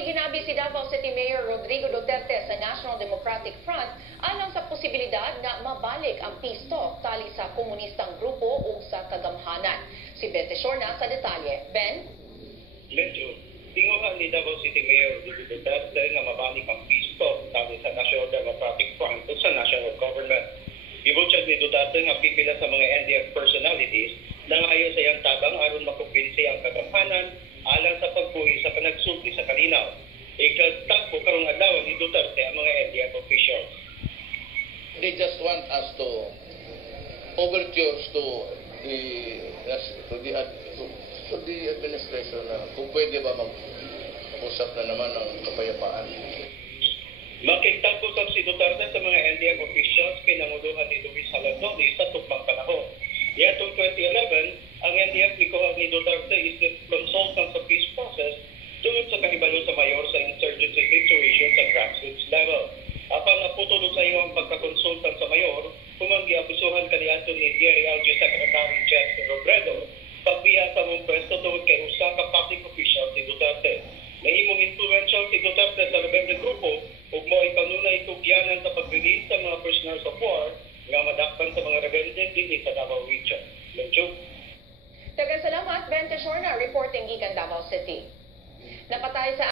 Makikiginabi si Davao City Mayor Rodrigo Duterte sa National Democratic Front alang sa posibilidad na mabalik ang peace talk tali sa komunistang grupo o sa kagamhanan. Si Ben Teshorna sa detalye. Ben? Medyo, tinguhan ni Davao City Mayor Rodrigo Duterte nga mabalik ang peace talk tali sa National Democratic Front o sa national government. Gibutyag ni Duterte nga pipila sa mga NDF personalities na ngayon sa iyang tabang aron makumbinsi ang kagamhanan alang sa pagbuhi sa panagsulti sa kalinaw. Ikatagpo karong adlaw ni Duterte ang mga NDF officials. They just want us to overtures to the administration na kung pwede ba mag-usap na naman ng kapayapaan. Makikitagpo si Duterte sa mga NDF officials kinanguluhan ni Luis Halandoni sa tukmang panahon. Yatong 2011, ang NDF gikuha ni Duterte is the consultant sa peace process tungod sa kahibalo sa mayor sa insurgency situation sa grassroots level. Apang naputulog sa iyo ang pagkakonsultant sa mayor, kumanggi abusuhan kaniadto ni DILG Secretary Jens Robredo, pagbiya sa mong pwesto tungod kay usa ka public official si Duterte. Nahimong influential si Duterte sa rebelde grupo ug mo'y kanunay tugyanan sa pag-release sa mga prisoners of war nga madakpan sa mga rebelde dinhi sa Davao Region. Daghang salamat, Ben Teshorna, reporting gikan Davao City. Napatay sa